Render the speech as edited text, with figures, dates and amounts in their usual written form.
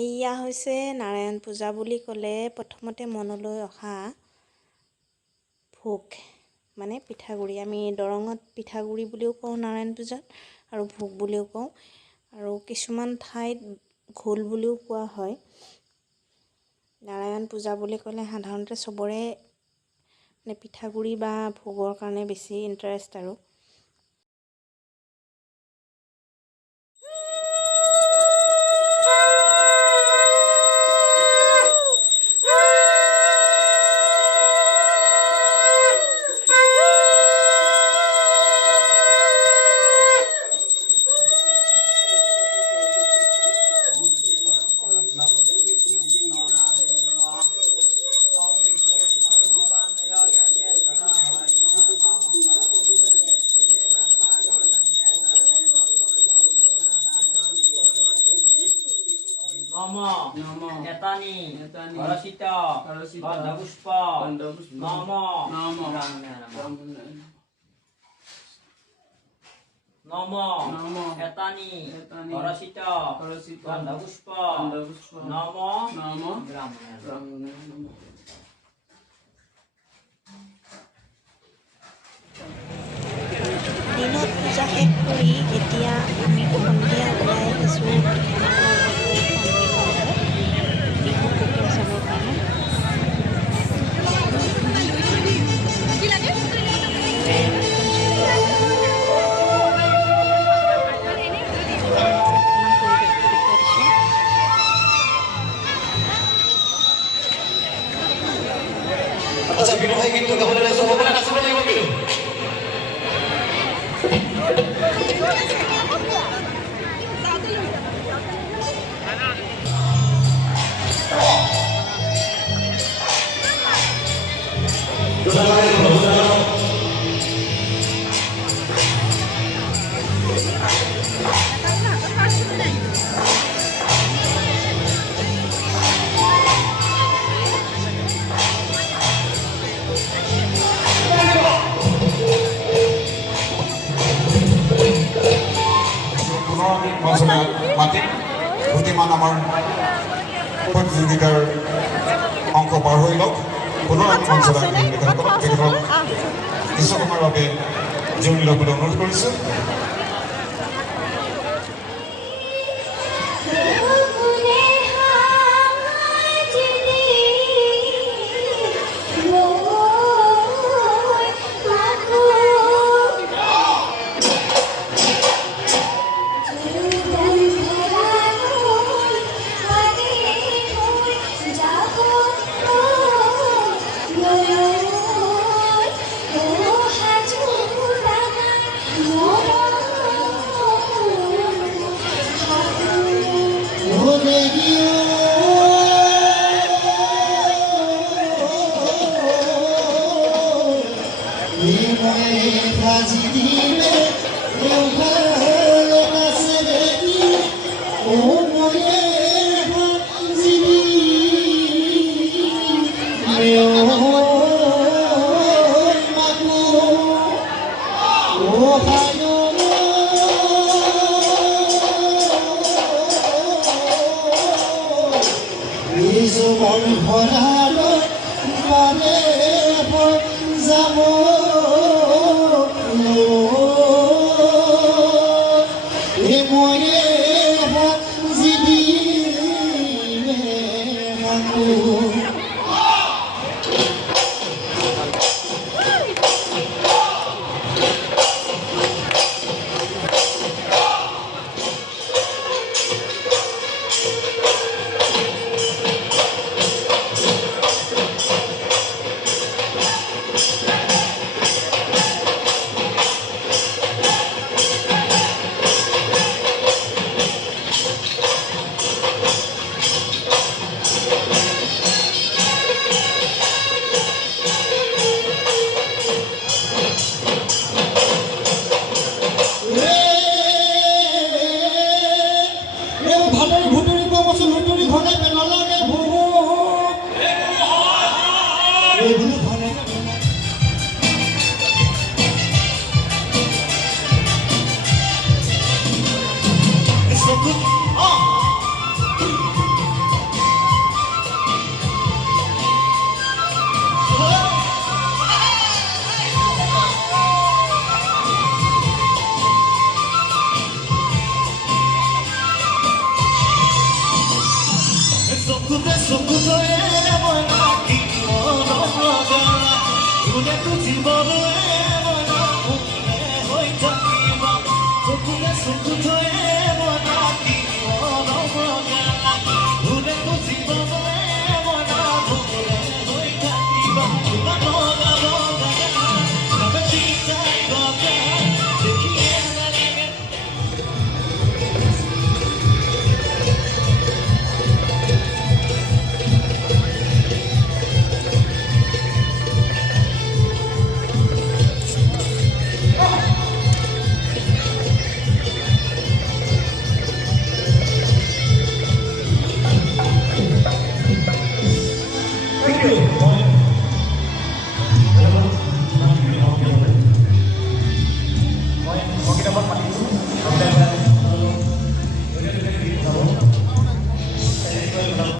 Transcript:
এয়া হৈছে নাৰায়ণ পূজা বুলি ক'লে প্ৰথমতে মনলৈ অহা ভোগ মানে পিঠাগুড়ি। আমি দৰঙত পিঠাগুড়ি বুলিও কওঁ নাৰায়ণ পূজাত আৰু ভোগ বুলিও কওঁ, আৰু কিছুমান ঠাইত ঘোল বুলিও কোৱা হয়। নাৰায়ণ পূজা বুলি ক'লে সাধাৰণতে চবৰে মানে পিঠাগুড়ি বা ভোগৰ কাৰণে বেছি ইণ্টাৰেষ্ট আৰু। Etani, Harasita, Bandhavuspa, Nama, Etani, Harasita, Bandhavuspa, Nama, দিনত পূজা শেষ কৰি এতিয়া আমি সন্ধিয়া ওলাই আহিছোঁ বিহু প্ৰগ্ৰেম চাবৰ কাৰণে। আচ্ছা বিনু ভাই কিন্তু গাবলৈ লৈছো, সকলোৱে নাচিব লাগিব কিন্তু। মাতিম গোটেইমান আমাৰ প্ৰতিযোগিতাৰ অংশ পাৰ হৈ লওক। পুনৰ আমি মঞ্চলৈ তেখেতক কিছু সময়ৰ বাবে জিৰণি ল'বলৈ অনুৰোধ কৰিছোঁ। Thank you.